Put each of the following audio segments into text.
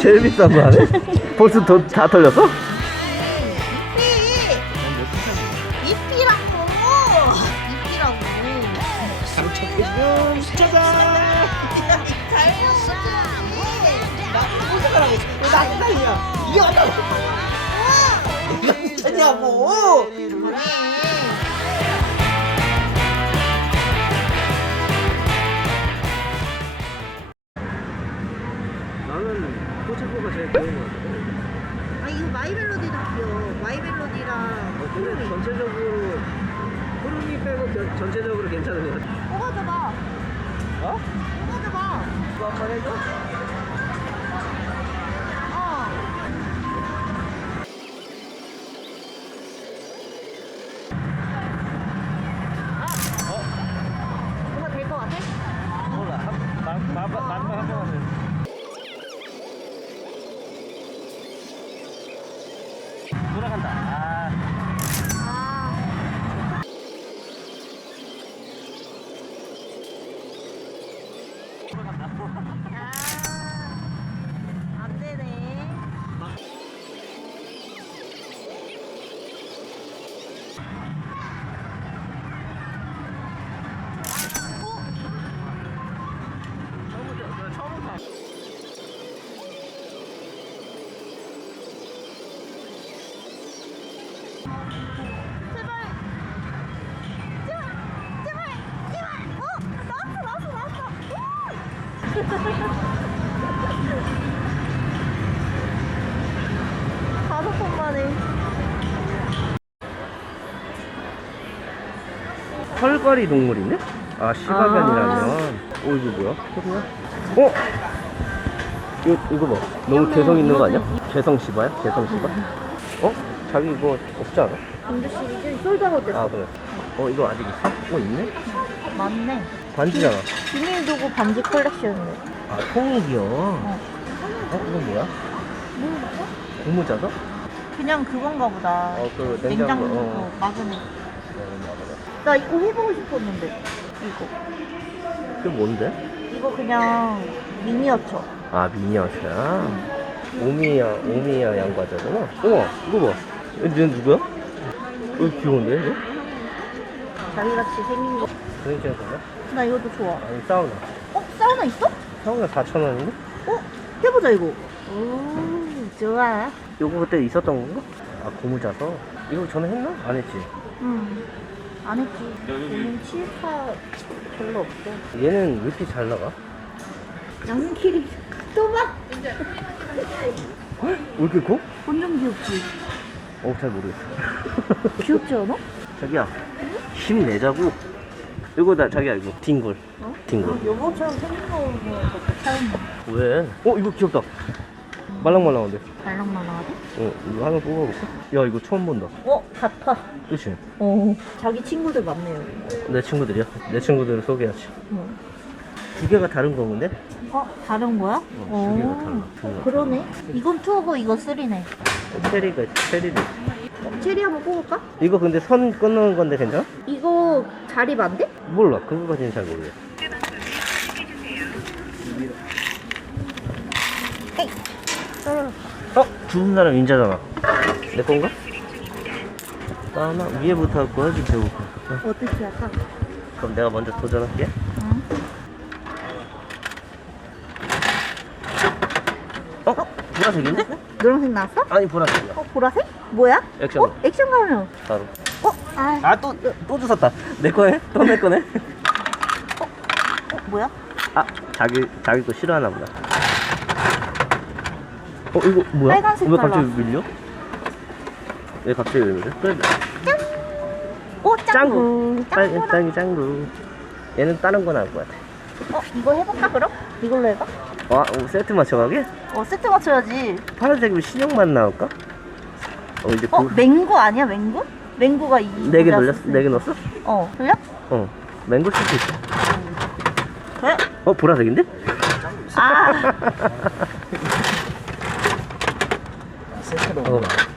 제일 비싼 거 하네? 벌써 다 털렸어? 이피라고. 당첨금 짜잔! 나도 달려. 이게 어쩌고. 미쳤냐고. 나는 포차코가 제일 귀여운 거 같아. 아 이거 마이멜로디도 귀여워. 마이멜로디랑 근데 전체적으로 푸른이 빼고 전체적으로 괜찮은 거 같아. 뽑아줘봐. 어? 뽑아줘봐. 이거 한번 해줘? 어. 뭐가 될 것 같아? 몰라. 마지막 한 번만 돌아간다. 아. 돌아간다. 안 되네. 처음부터. 다섯 번 만에. 털걸이 동물이네? 아, 시바견이라면. 오, 이거 뭐야? 소리야? 어? 이거 봐. 너무 개성 있는 거 아니야? 개성 시바야? 개성 시바? 어? 자기 이거 없지 않아? 감주 시리즈 솔드아웃 됐어. 아, 그래. 이거 아직 있어? 있네? 맞네. 반지잖아. 비닐 두고 반지 컬렉션이네. 아, 통이 귀여워. 이건 뭐야? 뭐였어? 고무자석? 그냥 그건가 보다. 그 냉장고 냉장고. 마그넷. 나 이거 해보고 싶었는데. 이거. 그게 뭔데? 이거 그냥 미니어처. 아, 미니어처야? 오미야 양과자잖아? 우와, 이거 봐. 얘 누구야? 귀여운데, 이거? 자기같이 생긴 거. 그림체가 좋아? 나 이것도 좋아. 아니, 사우나. 사우나 있어? 사우나 4,000원인데? 해보자 이거. 오, 좋아. 요거 그때 있었던 건가? 아, 고무자석? 이거 전에 했나? 안 했지? 응. 안 했지. 얘는 치파 별로 없어. 얘는 왜 이렇게 잘 나가? 양키리. 또 봐. 왜 이렇게 커? 완전 귀엽지? 잘 모르겠어. 귀엽지 않아? 자기야, 힘내자고. 이거 자기야, 이거. 딩글. 어? 딩글. 요거처럼 생긴 거 보면 차였네. 왜? 이거 귀엽다. 말랑말랑한데. 말랑말랑하지? 이거 하나 뽑아볼까? 야, 이거 처음 본다. 같아. 그치? 자기 친구들 많네요. 내 친구들이야? 내 친구들을 소개하지. 응. 두 개가 다른 거 본데? 다른 거야? 두 개가 달라. 두 개가. 그러네. 이건 투어고 이거 쓰리네. 체리를. 체리 한번 뽑을까? 이거 근데 선 끊는 건데 괜찮아? 이거 자립 안 돼? 몰라. 그거까지는 잘 모르겠어. 죽은 사람 인자잖아. 내 건가? 나 위에부터 할 거야? 밑에부터? 어떻게 할까? 그럼 내가 먼저 도전할게. 응. 보라색인데? 노란색 나왔어? 아니, 보라색이야. 보라색? 뭐야? 액션. 액션 가면. 바로. 아, 또 주웠다. 내 거네? 또 내 거네? 뭐야? 자기 거 싫어하나 보다. 이거 뭐야? 빨간색 왜 갑자기 달라. 밀려? 왜 갑자기 왜 밀려? 그래. 짱구. 빨간색이 짱구. 얘는 다른 거 나올 것 같아. 이거 해볼까 그럼? 이걸로 해봐. 세트 맞춰가게? 세트 맞춰야지. 파란색이면 신형만 나올까? 이제 맹구 아니야 맹구? 맹구가 이. 4개 돌렸어? 4개 넣었어? 돌려? 맹고 쓸수 있어. 그래? 보라색인데?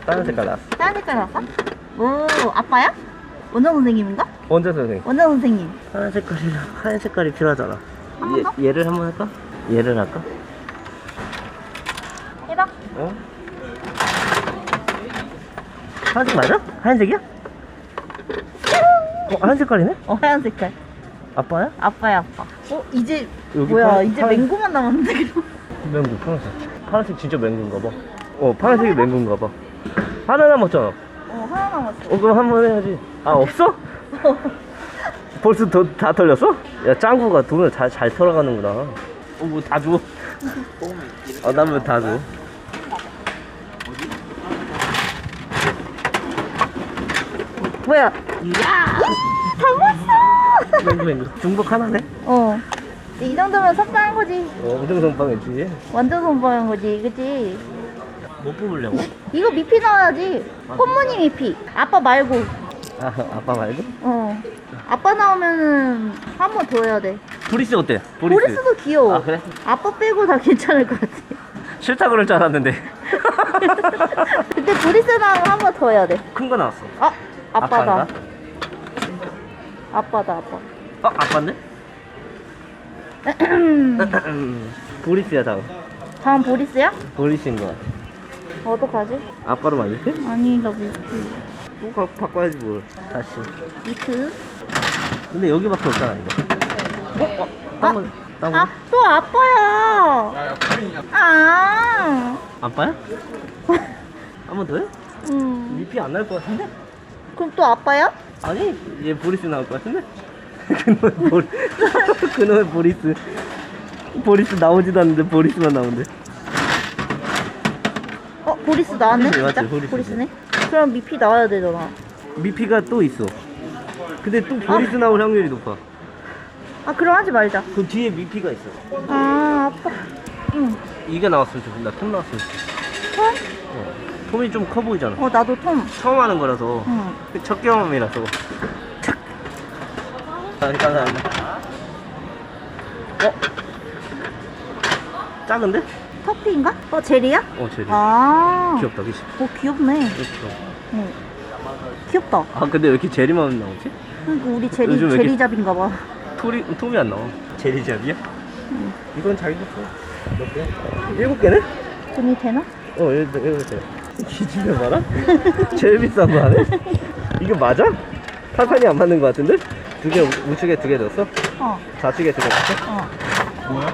다른 색깔 나왔어. 다른 색깔 나왔어? 오, 아빠야? 원장 선생님인가? 원장 선생님. 원장 선생님. 하얀 색깔이 필요하잖아. 한 번 더? 얘를 한번 할까? 얘를 할까? 어? 하얀색 맞아? 하얀색이야? 하얀 색깔이네? 하얀 색깔. 아빠야? 아빠야, 아빠. 이제 여기 뭐야? 파란- 이제 파란- 맹구만 남았는데 그럼. 맹구 파란색. 파란색 진짜 맹구인가 봐. 파란색이 맹구인가 봐. 하나 남았잖아. 하나 남았어. 그럼 한 번 해야지. 아, 없어? 벌써 다 털렸어? 야, 짱구가 돈을 잘 털어가는구나. 뭐 다 줘. 난 왜 다 줘? 뭐야? 잡았어! 맹구. 중복 하나네? 이 정도면 선빵한 거지. 엄청 선빵했지. 완전 선빵한 거지, 그치? 뭐 뽑으려고? 이거 미피 나와야지. 꽃무늬 미피. 아빠 말고. 아빠 말고? 아빠 나오면은 한 번 더 해야 돼. 보리스 어때? 보리스도 귀여워. 아, 그래? 아빠 빼고 다 괜찮을 것 같아. 싫다 그럴 줄 알았는데. 근데 보리스 나오면 한 번 더 해야 돼. 큰 거 나왔어. 아빠다. 아빠인가? 아빠다, 아빠. 아빠인데? 보리스야, 다음. 다음 보리스야? 보리스인 거 같아. 어떡하지? 아빠로 만들게? 아니, 나 미피. 또 바꿔야지 뭘. 다시. 미트. 근데 여기밖에 없잖아, 이거. 딴 거. 또 아빠야. 아빠야? 한 번 더 해? 미피 안 나올 것 같은데? 그럼 또 아빠야? 아니, 얘 보리스 나올 것 같은데? 그놈의 보리스. 보리스 나오지도 않는데 보리스만 나오는데. 보리스 나왔네? 맞지, 진짜? 보리스지. 보리스네? 그럼 미피 나와야 되잖아. 미피가 또 있어. 근데 또 보리스 나올 확률이 높아. 그럼 하지 말자. 그 뒤에 미피가 있어. 아빠. 이게 나왔으면 좋겠다. 톰 나왔으면 좋겠다. 톰? 톰이 좀 커 보이잖아. 나도 톰. 처음 하는 거라서. 응. 첫 경험이라서. 감사합니다. 작은데? 터피인가? 제리야? 제리. 귀엽다, 그치? 귀엽네. 귀엽다. 귀엽다. 근데 왜 이렇게 제리만 나오지? 그러니까 우리 제리, 요즘 왜 이렇게- 제리잡인가 봐. 톰이 안 나와. 제리잡이야? 이건 자기 거. 몇 개? 7개네? 돈이 되나? 7개. 기집애 봐라? 제일 비싼 거 하네? 이거 맞아? 타판이 안 맞는 거 같은데? 우측에 2개 넣었어? 좌측에 2개 넣었어? 뭐야?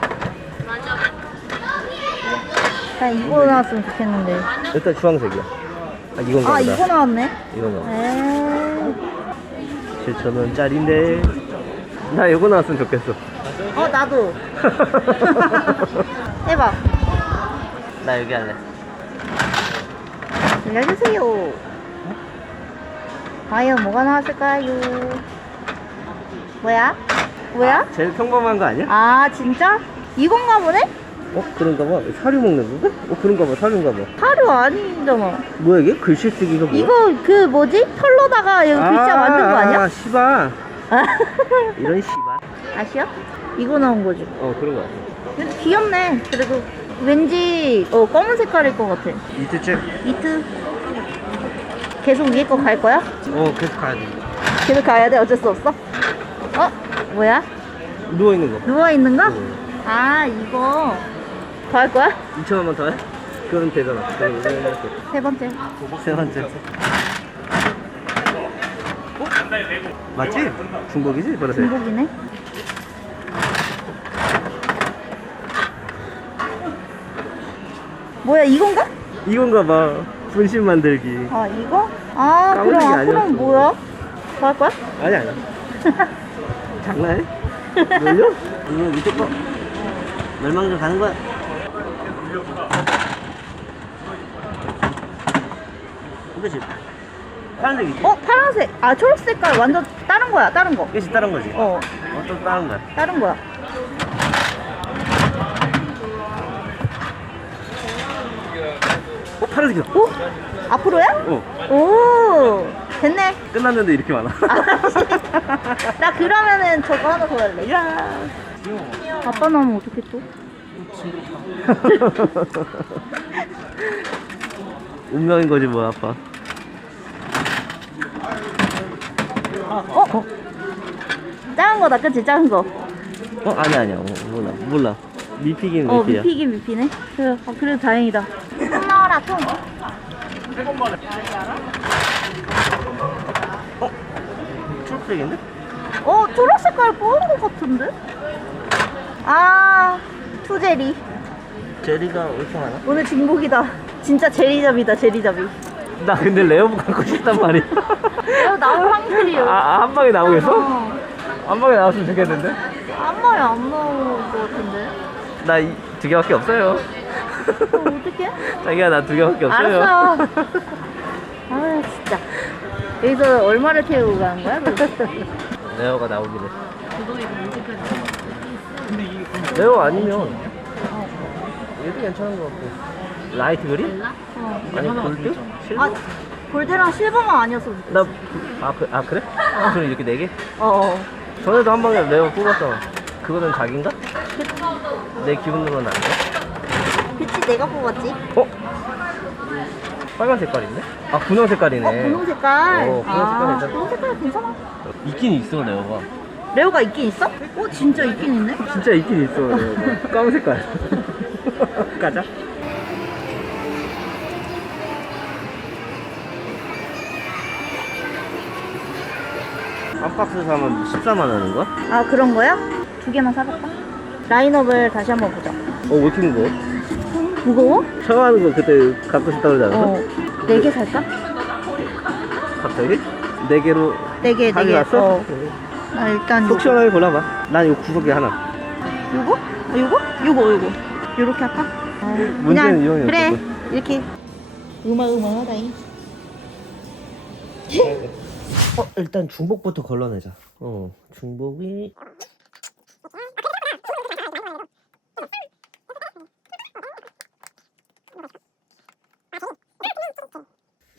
나 이거 나왔으면 좋겠는데. 일단 주황색이야. 이건가 보다. 이거 나왔네. 이거 나와. 에이. 7,000원짜리인데. 나 이거 나왔으면 좋겠어. 나도. 해봐. 나 여기 할래. 알려주세요. 과연 뭐가 나왔을까요? 뭐야? 제일 평범한 거 아니야? 진짜? 이건가 보네? 그런가 봐. 사료 먹는 건가? 그런가 봐. 사료인가 봐. 사료 아니잖아. 뭐야 이게? 글씨 쓰기가 뭐야? 이거 털로다가 여기 글자 만든 거 아니야? 씨발. 이런 씨발. 아시야? 이거 나온 거지. 그런 거 같아. 근데 귀엽네. 그리고 왠지 검은 색깔일 것 같아. 이트책? 이트. 계속 위에 거 갈 거야? 계속 가야 돼. 계속 가야 돼? 어쩔 수 없어? 뭐야? 누워있는 거. 누워있는 거? 이거. 더 할 거야? 2,000원만 더 해? 그럼 되잖아. 그럼 이렇게. 세 번째. 세 번째. 맞지? 중복이지? 그래서. 중복이네. 뭐야, 이건가? 이건가 봐. 분신 만들기. 이거? 그럼 까만색이 앞으로는 아니었어. 뭐야? 더 할 거야? 아니. 장난해? 놀려? 이거 밑에 거. 멸망전 가는 거야. 그치? 파란색이지? 파란색. 초록 색깔 완전 다른 거야, 다른 거. 그치, 다른 거지? 또 다른 거야. 다른 거야. 파란색이다. 앞으로야? 오, 됐네. 끝났는데 이렇게 많아. 나 그러면은 저거 하나 더 할래. 야. 아빠 나오면 어떻게 또? 운명인 거지 뭐 아빠. 작은 거다, 그치? 작은 거. 아니야. 몰라. 미피긴 미피야. 미피긴 미피네. 그래도 다행이다. 고마워. 알아, 톰. 초록색인데? 초록 색깔 뽑은 것 같은데? 아, 투제리. 제리가 왜 이렇게 많아? 오늘 중복이다. 진짜 제리잡이다, 제리잡이. 나 근데 레어복 갖고 싶단 말이야. 나올 확률이요. 한 방에 나오겠어? 어. 한 방에 나왔으면 좋겠는데? 한 번에 안 나올 것 같은데? 나 두 개밖에 없어요. 어떡해? 자기야, 나 두 개밖에 없어요. 알았어. 아, 진짜. 여기서 얼마를 태우고 가는 거야? 레어가 나오기를. 레어 아니면 얘도 괜찮은 것 같고. 라이트 그린? 아니 골드? 실버? 아, 골드랑 실버만 아니었어. 그래? 그럼 이렇게 4개? 어. 전에도 한 방에 레어 뽑았잖아. 그거는 자기인가? 내 기분으로는 안 돼. 그치, 내가 뽑았지? 빨간 색깔 있네? 분홍 색깔이네. 분홍 색깔. 분홍 색깔 괜찮다. 분홍 색깔 괜찮아. 있긴 있어, 레어가. 레오가 있긴 있어? 진짜 있긴 있네. 진짜 있긴 있어, 레어가. 까만 색깔. 가자. 한 박스 사면 14만 원인 거야? 아, 그런 거야? 2개만 사볼까? 라인업을 다시 한번 보자. 왜 이렇게 무거워? 무거워? 샤워하는 거 그때 갖고 싶다 그러지 않았어? 4개 살까? 갑자기? 4개로 4개, 4개. 가져왔어? 나 일단 속 시원하게 골라봐. 난 요 구석에 하나. 요거? 요거. 요렇게 할까? 문제는 이형이 그래. 없었고. 이렇게. 으마하다잉. 일단 중복부터 걸러내자. 중복이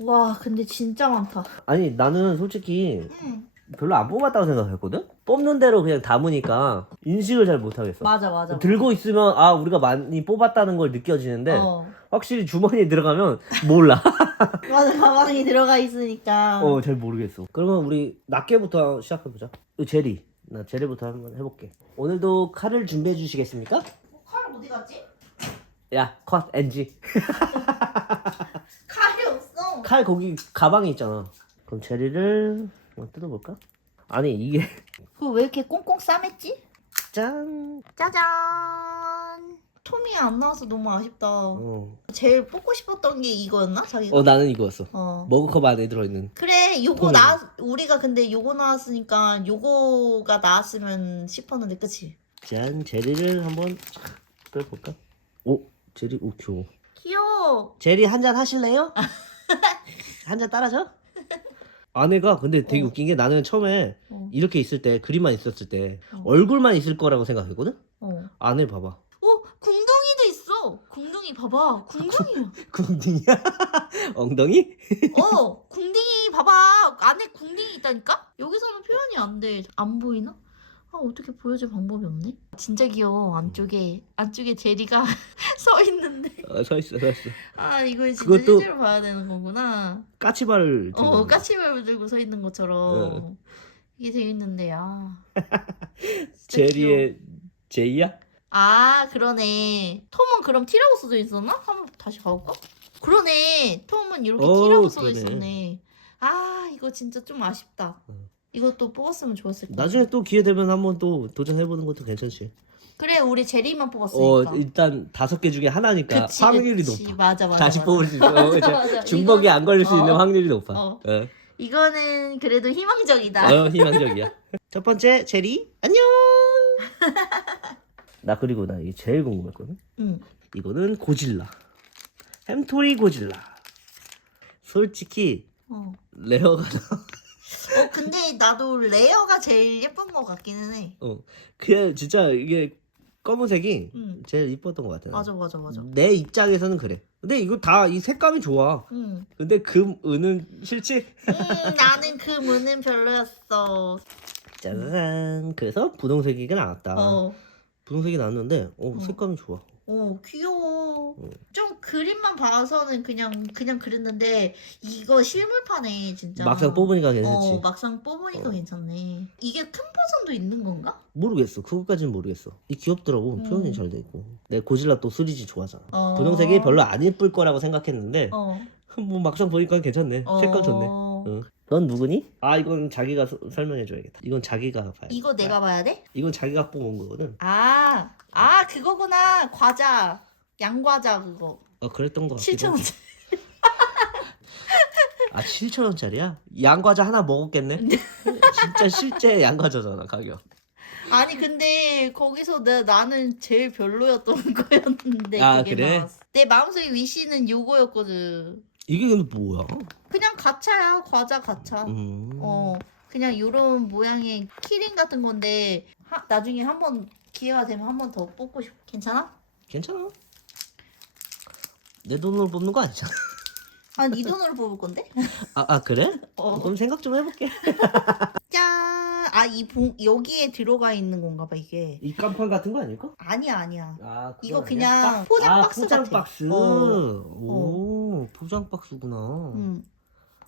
와, 근데 진짜 많다. 아니 나는 솔직히 응. 별로 안 뽑았다고 생각했거든? 뽑는 대로 그냥 담으니까 인식을 잘 못하겠어. 맞아. 들고 있으면 우리가 많이 뽑았다는 걸 느껴지는데 확실히 주머니에 들어가면 몰라. 맞아, 가방이 들어가 있으니까. 잘 모르겠어. 그러면 우리 낱개부터 시작해보자. 이 제리. 나 제리부터 한번 해볼게. 오늘도 칼을 준비해 주시겠습니까? 칼 어디 갔지? 야, 컷, NG. 칼이 없어. 칼 거기 가방에 있잖아. 그럼 제리를 한번 뜯어볼까? 아니 이게 그거 왜 이렇게 꽁꽁 싸맸지? 짠. 짜잔. 톰이 안 나와서 너무 아쉽다. 어. 제일 뽑고 싶었던 게 이거였나? 자기가? 나는 이거였어. 어. 머그컵 안에 들어있는. 그래, 요거 톰이. 우리가 근데 요거 나왔으니까 요거가 나왔으면 싶었는데, 그치? 짠, 제리를 한번 뜯어볼까? 제리, 귀여워. 귀여워. 제리 한 잔 하실래요? 한 잔 따라줘? 아내가 근데 되게 웃긴 게 나는 처음에 이렇게 있을 때 그림만 있었을 때 얼굴만 있을 거라고 생각했거든? 아내 봐봐. 궁둥이도 있어. 궁둥이 봐봐. 궁둥이야. 궁둥이야? 엉덩이? 궁둥이 봐봐. 안에 궁둥이 있다니까? 여기서는 표현이 안 돼. 안 보이나? 어떻게 보여줄 방법이 없네? 진짜 귀여워. 안쪽에 제리가 서 있는데. 서 있어. 이거 진짜 그것도 실제로 봐야 되는 거구나. 까치발을 들고. 까치발을 들고 서 있는 것처럼. 이게 재밌는데, 제리의 제이야? 그러네. 톰은 그럼 T라고 써져 있었나? 한번 다시 가볼까? 그러네. 톰은 이렇게 오, T라고 써져 그러네. 있었네. 이거 진짜 좀 아쉽다. 이것도 뽑았으면 좋았을 것 같아. 나중에 또 기회 되면 한번 또 도전해보는 것도 괜찮지. 그래, 우리 제리만 뽑았으니까. 일단 5개 중에 하나니까 확률이 높아. 맞아. 다시 뽑을 수 있어. 맞아. 중복이 안 걸릴 수 어. 있는 확률이 높아. 이거는 그래도 희망적이다. 희망적이야. 첫 번째 제리 안녕. 나 그리고 나 이게 제일 궁금했거든. 이거는 고질라. 햄토리 고질라. 솔직히 레어가 근데 나도 레어가 제일 예쁜 것 같기는 해. 그냥 진짜 이게 검은색이 제일 이뻤던 것 같아. 맞아. 내 입장에서는 그래. 근데 이거 다 이 색감이 좋아. 근데 금, 은은 싫지? 나는 그 문은 별로였어. 짜잔. 그래서 분홍색이 나왔다. 분홍색이 나왔는데 색감이 좋아. 귀여워. 응. 좀 그림만 봐서는 그냥 그랬는데 이거 실물판에 진짜 막상 뽑으니까 괜찮지. 막상 뽑으니까 어. 괜찮네. 이게 큰 버전도 있는 건가? 모르겠어. 그것까지는 모르겠어. 이 귀엽더라고. 표현이 잘 돼 있고. 내 고질라 또 시리즈 좋아하잖아. 어. 분홍색이 별로 안 예쁠 거라고 생각했는데 어. 뭐 막상 보니까 괜찮네. 색깔 좋네. 응. 넌 누구니? 아 이건 자기가 설명해줘야겠다. 이건 자기가 봐야 돼. 이거 내가 봐야 돼? 이건 자기가 뽑은 거거든. 그거구나. 과자. 양과자 그거. 그랬던 거 같기도 7,000원. 아 7,000원짜리야? 양과자 하나 먹었겠네? 진짜 실제 양과자잖아 가격. 아니 근데 거기서 나는 제일 별로였던 거였는데 그게 그래? 나왔어. 내 마음속의 위시는 요거였거든. 이게 근데 뭐야? 그냥 가차야. 과자 가차. 그냥 요런 모양의 키링 같은 건데 나중에 한번 기회가 되면 한 번 더 뽑고 싶어. 괜찮아? 괜찮아. 내 돈으로 뽑는 거 아니잖아. 네 돈으로 뽑을 건데? 그래? 그럼 생각 좀 해볼게. 짠! 여기에 들어가 있는 건가 봐 이게. 이 깜판 같은 거 아닐까? 아니야. 그건 이거 아니야? 그냥 포장 박스 포장 같아. 박스. 오, 포장 박스구나.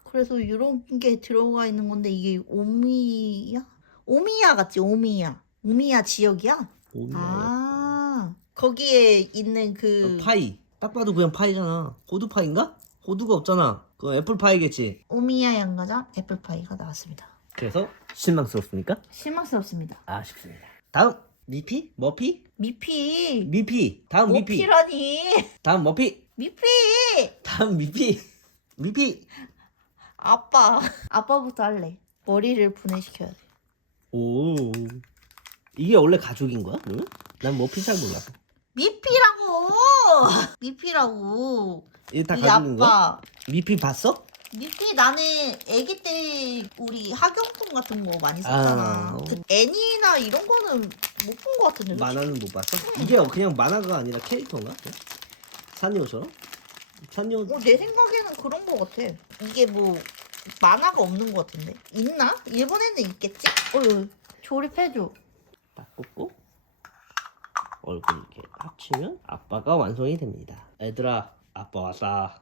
그래서 이런 게 들어가 있는 건데 이게 오미야? 오미야 같지? 오미야 지역이야? 거기에 있는 그 파이. 딱 봐도 그냥 파이잖아. 호두 파인가? 호두가 없잖아. 그거 애플 파이겠지. 오미야 양과자 애플파이가 나왔습니다. 그래서 실망스럽습니까? 실망스럽습니다. 아쉽습니다. 다음 미피? 머피? 미피. 미피. 다음 미피. 머피라니. 다음 머피. 미피. 다음 미피. 미피. 아빠부터 할래. 머리를 분해시켜야 돼. 오. 이게 원래 가족인 거야? 응? 난 머피 잘 몰라서. 미피라고. 이게 다 이 가족인 거야? 아빠. 미피 봤어? 미피 나는 아기 때 우리 학용품 같은 거 많이 썼잖아. 그 애니나 이런 거는 못 본 거 같은데. 그치? 만화는 못 봤어? 이게 그냥 만화가 아니라 캐릭터인가? 산리오처럼? 산리오. 내 생각에는 그런 거 같아. 이게 뭐 만화가 없는 거 같은데. 있나? 일본에는 있겠지? 조립해줘. 딱 꽂고 얼굴 이렇게 합치면 아빠가 완성이 됩니다. 얘들아, 아빠 왔다.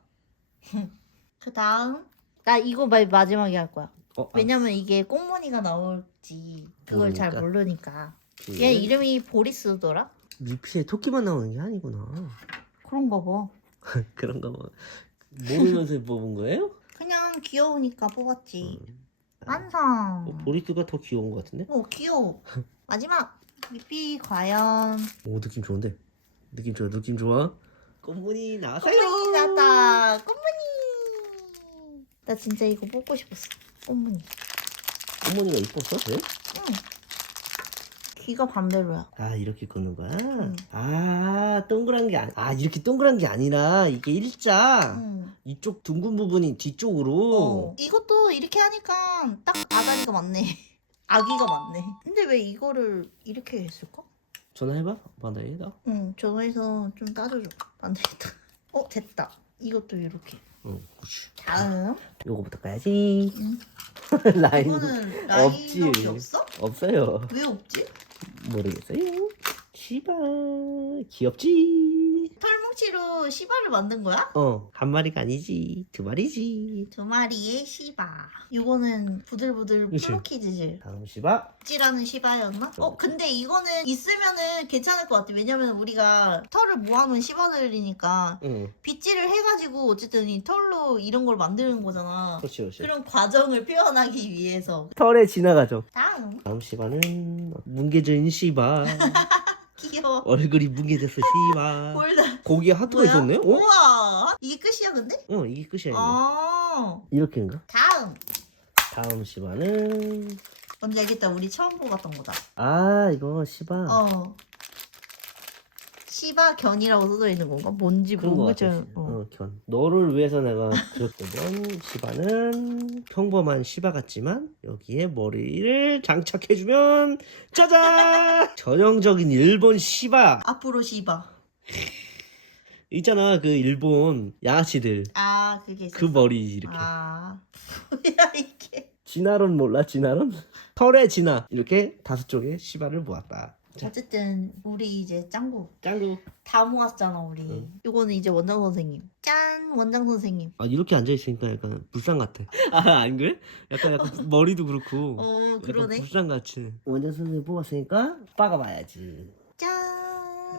그 다음 나 이거 마지막에 할 거야. 어, 왜냐면 이게 꽁무니가 나올지 그걸 잘 모르니까. 그 얘 이름이 보리스더라? 미피에 토끼만 나오는 게 아니구나. 그런가 봐. 그런가 봐. 모르면서 뽑은 거예요? 그냥 귀여우니까 뽑았지. 완성. 보리스가 더 귀여운 것 같은데? 귀여워. 마지막 미피 과연. 오, 느낌 좋은데? 느낌 좋아, 느낌 좋아. 꽃무늬 나왔어요. 꽃무늬 나왔다. 꽃무늬. 나 진짜 이거 뽑고 싶었어. 꽃무늬. 꽃무늬가 이뻤어? 왜? 응. 귀가 반대로야. 이렇게 긋는 거야? 동그란 게 이렇게 동그란 게 아니라 이게 일자. 이쪽 둥근 부분이 뒤쪽으로. 이것도 이렇게 하니까 딱 아다리가 맞네. 아기가 맞네. 근데 왜 이거를 이렇게 했을까? 전화해봐. 반다이다. 응, 전화해서 좀 따져줘. 안 되겠다. 됐다. 이것도 이렇게. 응, 그렇지. 다음. 요거부터 까야지. 응. 라인 이거는 없지. 라인업이 없어? 없어요. 왜 없지? 모르겠어요. 시바 귀엽지. 털뭉치로 시바를 만든 거야? 한 마리가 아니지, 두 마리지. 2마리의 시바. 이거는 부들부들 그치. 플로키즈질. 다음 시바. 찌라는 시바였나? 근데 이거는 있으면은 괜찮을 것 같아. 왜냐면 우리가 털을 모아놓은 시바들이니까 빗질을 해가지고 어쨌든 이 털로 이런 걸 만드는 거잖아. 그렇지. 그런 과정을 표현하기 위해서. 털에 지나가죠. 다음 시바는 뭉개진 시바. 귀여워. 얼굴이 뭉개졌어 시바. 몰라. 거기에 하트가 뭐야? 있었네? 우와. 이게 끝이야 근데? 이게 끝이야. 이거. 이렇게인가? 다음 시바는 뭔지 알겠다. 우리 처음 뽑았던 거다. 이거 시바. 시바 견이라고 써져 있는 건가? 뭔지 그런 거 같아. 모르겠어. 견. 너를 위해서 내가 그렸던 시바는 평범한 시바 같지만 여기에 머리를 장착해주면 짜잔! 전형적인 일본 시바. 앞으로 시바. 있잖아 그 일본 양아치들. 그게 있었어. 그 머리 이렇게. 뭐야 이게. 진화론 몰라? 진화론? 털의 진화. 이렇게 5쪽의 시바를 모았다. 자. 어쨌든 우리 이제 짱구 짱구. 다 모았잖아 우리. 응. 요거는 이제 원장 선생님. 짠 원장 선생님. 아 이렇게 앉아 있으니까 약간 불상 같아. 아 안 그래? 약간 머리도 그렇고. 그러네. 약간 불상 같이. 원장 선생님 뽑았으니까 아빠가 봐야지. 짠.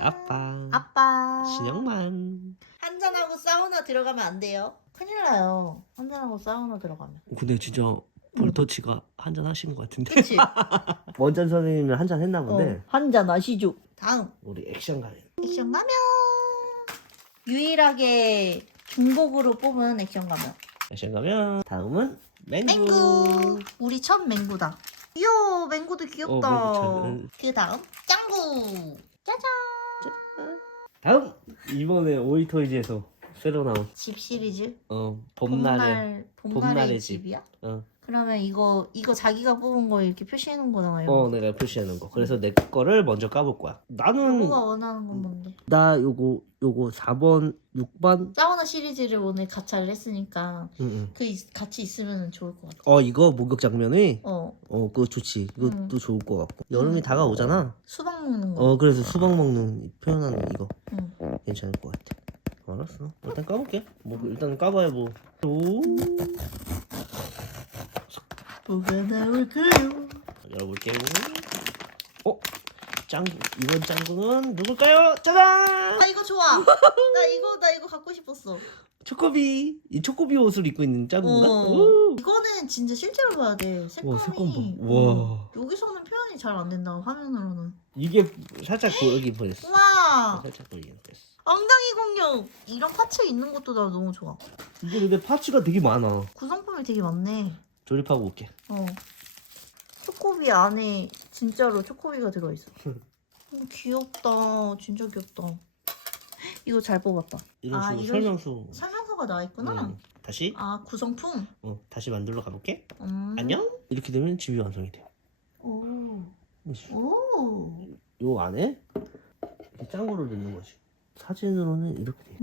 아빠. 신영만. 한잔하고 사우나 들어가면 안 돼요. 큰일 나요. 한잔하고 사우나 들어가면. 근데 진짜 볼터치가 한잔 하신 것 같은데. 그치? 원장 선생님은 한잔 했나 본데. 한잔 하시죠. 다음 우리 액션 가면. 액션 가면. 유일하게 중복으로 뽑은 액션 가면. 액션 가면. 다음은 맹구. 맹구. 우리 첫 맹구다. 이야 맹구도 귀엽다. 맹구 그 다음 짱구. 짜잔. 다음 이번에 오이토이즈에서 새로 나온 집 시리즈. 봄날의 봄날의 집이야? 어. 그러면 이거 자기가 뽑은 거 이렇게 표시해 놓은 거잖아요. 내가 표시하는 거. 그래서 내 거를 먼저 까볼 거야. 나는 누가 원하는 건 뭔데? 나 요거 4번 6번 사우나 시리즈를 오늘 가차를 했으니까 응. 같이 있으면 좋을 것 같아. 이거 목욕 장면이 어 그거 좋지. 이것도 좋을 것 같고. 여름이 다가오잖아. 수박 먹는 거. 그래서 수박 먹는 표현하는 이거 응. 괜찮을 것 같아. 알았어. 일단 까볼게. 뭐 일단 까봐야 뭐. 오. 뭐가 나올까요? 열어볼게요. 짱구. 이번 짱구는 누굴까요? 짜잔! 아 이거 좋아. 나 이거 갖고 싶었어. 초코비. 이 초코비 옷을 입고 있는 짱구인가? 이거는 진짜 실제로 봐야 돼. 색감이. 색감 봐. 와. 여기서는 표현이 잘 안 된다. 화면으로는. 이게 살짝 보이긴 보였어. 우와. 살짝 보이긴 보였어. 엉덩이 공룡. 이런 파츠 있는 것도 나 너무 좋아. 이게 근데 파츠가 되게 많아. 구성품이 되게 많네. 조립하고 올게. 초코비 안에 진짜로 초코비가 들어있어. 귀엽다. 진짜 귀엽다. 이거 잘 뽑았다. 이런 식으로 이런 설명서. 설명서가 나와있구나. 다시. 구성품. 다시 만들러 가볼게. 음. 안녕. 이렇게 되면 집이 완성이 돼요. 오. 오. 요 안에 이렇게 짱구를 넣는 거지. 사진으로는 이렇게 돼.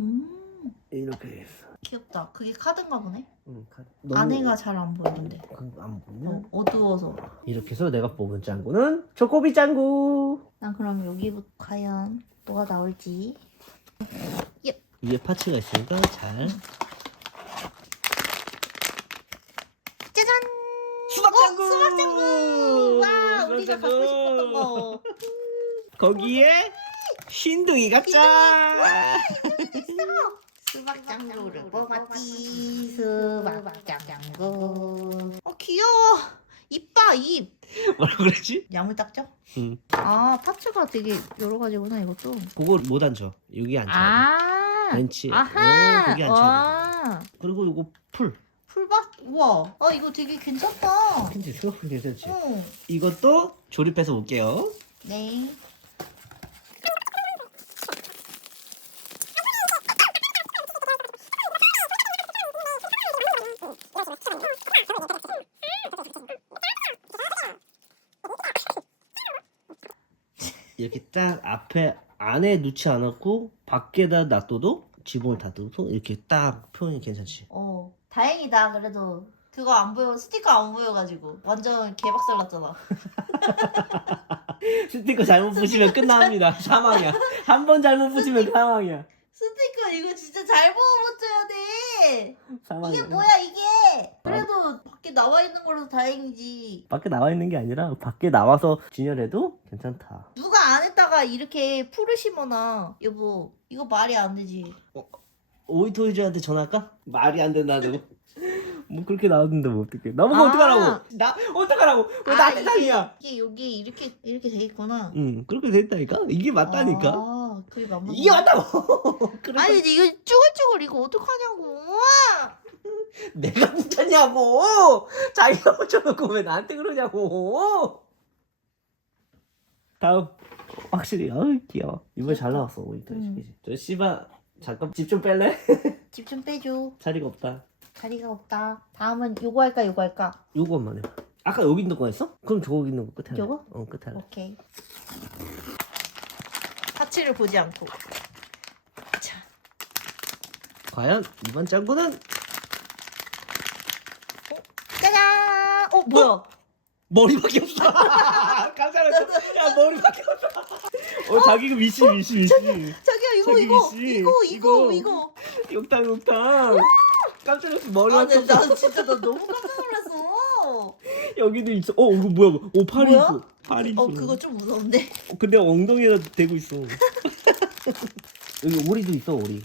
이렇게 돼 있어. 귀엽다. 그게 카드인가 보네. 너무 안에가 잘 안 보이는데. 안 보면 어두워서. 이렇게 해서 내가 뽑은 짱구는 초코비 짱구. 난 그럼 여기부터 과연 뭐가 나올지. 위에 파츠가 있으니까 잘. 짜잔! 수박 짱구. 수박 짱구! 와, 우리가 수박 갖고 짱구. 싶었던 거. 거기에 흰둥이가 짠. 수박 짱구를 뽑았지. 수박 짱구. 귀여워. 입 봐, 입. 뭐라 그러지? 야물 닦죠? 응. 파츠가 되게 여러 가지구나, 이것도. 그거 못 앉혀. 여기 앉혀. 벤치. 아하. 거기 앉혀야 와. 돼. 그리고 요거 풀. 풀밭? 우와. 이거 되게 괜찮다. 왠지 생각보다 괜찮지? 어. 이것도 조립해서 올게요. 네. 이렇게 딱 앞에 안에 넣지 않았고 밖에다 놔둬도 지붕을 닫아도 이렇게 딱 표현이 괜찮지? 다행이다. 그래도 그거 안 보여, 스티커 안 보여가지고 완전 개박살 났잖아. 스티커 잘못 붙이면 끝납니다. 사망이야. 한 번 잘못 붙이면 사망이야. 스티커 이거 진짜 잘 보고 붙여야 돼. 사망이야. 이게 뭐야 이게? 그래도 밖에 나와 있는 거라서 다행이지. 밖에 나와 있는 게 아니라 밖에 나와서 진열해도 괜찮다. 누가 안에다가 이렇게 풀을 심어놔. 여보, 이거 말이 안 되지. 오이토이즈한테 전화할까? 말이 안 된다고. 뭐 그렇게 나왔는데 뭐 어떡해. 나보고 어떡하라고. 나 어떡하라고. 왜 나한테 상이야. 이게 여기 이렇게 돼 있구나. 응 그렇게 됐다니까. 이게 맞다니까. 그게 맞나? 이게 맞다고. 아니 근데 이거 쭈글쭈글 이거 어떡하냐고. 내가 붙였냐고. 자기가 붙여놓고 왜 나한테 그러냐고. 다음. 확실히 귀여워. 이번에 잘 나왔어 오이토이즈. 저 씨바 잠깐 집 좀 뺄래? 집 좀 빼줘. 자리가 없다. 자리가 없다. 다음은 요거 할까 요거 할까? 요것만 해봐. 아까 여기 있는 거 했어? 그럼 저거 있는 거 끝에 할래. 요거? 끝에 할래. 오케이. 파츠를 보지 않고. 자. 과연 이번 짱구는 짜잔! 뭐야? 머리밖에 없어. 깜짝 놀랐어. 야 머리밖에 없어. 자기 이거 미시. 자기야 이거 자기 이거 미씨. 이거 욕탕. 깜짝 놀랐어. 아, 머리밖에 없어. 나 진짜 나 너무 깜짝 놀랐어. 여기도 있어. 이거 뭐야? 팔이 뭐야? 있어. 팔이 있어. 그거 좀 무서운데. 근데 엉덩이에다 대고 있어. 여기 오리도 있어. 오리.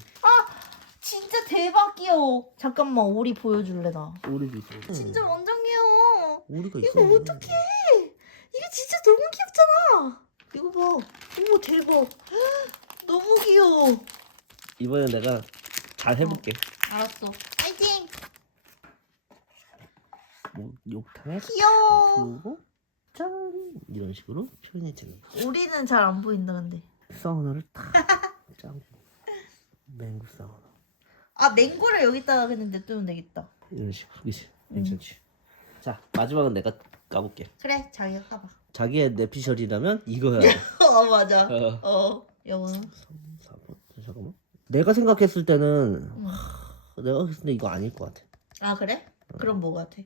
진짜 대박 귀여워. 잠깐만 오리 보여줄래 나. 오리도 있어. 진짜 완전 귀여워. 오리가 있어. 이거 어떡해? 이거 진짜 너무 귀엽잖아. 이거 봐. 어머 대박. 너무 귀여워. 이번엔 내가 잘 해볼게. 알았어. 파이팅. 뭐 욕탕에 귀여워. 두고 짠 이런 식으로 표현이 되는 거. 오리는 잘 안 보인다 근데. 사우나를 탁 짱. 맹구 사우나. 아 맹고를 여기다가 그냥 냅두면 되겠다. 이런 식으로. 그치? 괜찮지? 자 마지막은 내가 까볼게. 그래 자기가 까봐. 자기의 내피셜이라면 이거 해야 돼. 맞아. 여보는? 4번. 잠깐만. 내가 생각했을 때는 응. 내가 생각했을 때 이거 아닐 것 같아. 아 그래? 그럼 뭐 같아?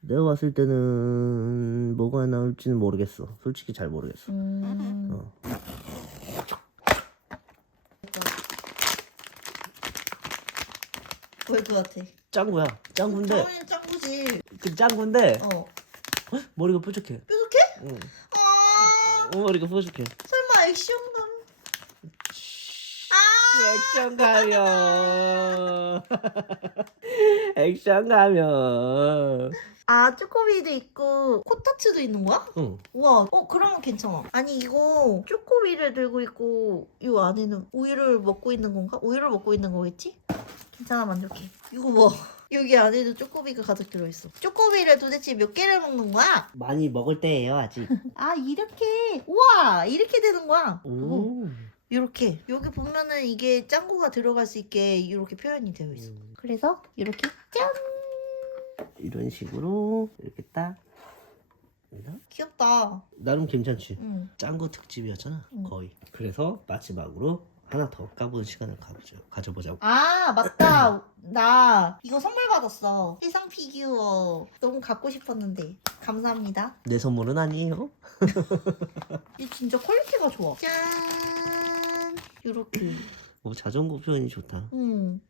내가 봤을 때는 뭐가 나올지는 모르겠어. 솔직히 잘 모르겠어. 어. 왜 그거 같아? 짱구야. 짱구인데 처음엔 짱구지. 그 짱구인데 어. 머리가 뾰족해. 뾰족해? 응. 아 머리가 뾰족해. 설마 액션감? 액션 가면. 액션 가면. 아 쪼꼬비도 있고 코타츠도 있는 거야? 응. 우와 그러면 괜찮아. 아니 이거 쪼꼬비를 들고 있고 이 안에는 우유를 먹고 있는 건가? 우유를 먹고 있는 거겠지? 괜찮아 만족해. 이거 뭐 여기 안에도 쪼꼬비가 가득 들어있어. 쪼꼬비를 도대체 몇 개를 먹는 거야? 많이 먹을 때예요 아직. 아 이렇게 우와 이렇게 되는 거야. 오. 이렇게 여기 보면은 이게 짱구가 들어갈 수 있게 이렇게 표현이 되어 있어. 그래서 이렇게 짠 이런 식으로 이렇게 딱. 귀엽다. 나름 괜찮지. 응. 짱구 특집이었잖아. 응. 거의. 그래서 마지막으로 하나 더 까보는 시간을 가져보자고. 아 맞다. 나 이거 선물 받았어. 해상 피규어 너무 갖고 싶었는데 감사합니다. 내 선물은 아니에요. 이 진짜 퀄리티가 좋아. 짠 이렇게. 자전거 표현이 좋다.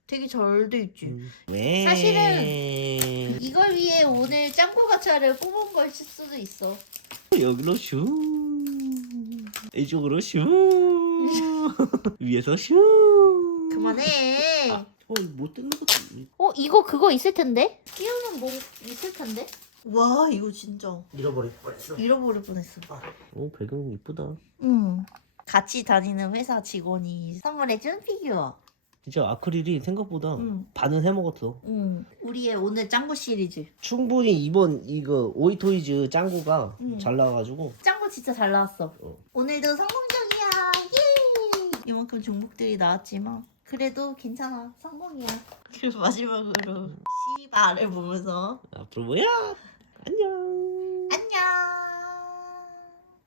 되게 잘 돼 있지. 왜? 사실은 이걸 위해 오늘 짱구 가차를 뽑은 걸 수도 있어. 여기로 슈. 이쪽으로 슈. 위에서 슈. 그만해. 못 뜯는 것도. 이거 그거 있을 텐데? 끼우는 뭐 있을 텐데? 와 이거 진짜 잃어버릴 뻔했어. 잃어버릴 뻔했어. 배경 이쁘다. 같이 다니는 회사 직원이 선물해준 피규어. 진짜 아크릴이 생각보다 반은 해먹었어. 우리의 오늘 짱구 시리즈. 충분히 이번 이거 오이토이즈 짱구가 잘 나와가지고. 짱구 진짜 잘 나왔어. 오늘도 성공적이야. 예! 이만큼 종목들이 나왔지만 그래도 괜찮아. 성공이야. 그리고 마지막으로 시바를 보면서 앞으로 뭐야? 안녕. 안녕.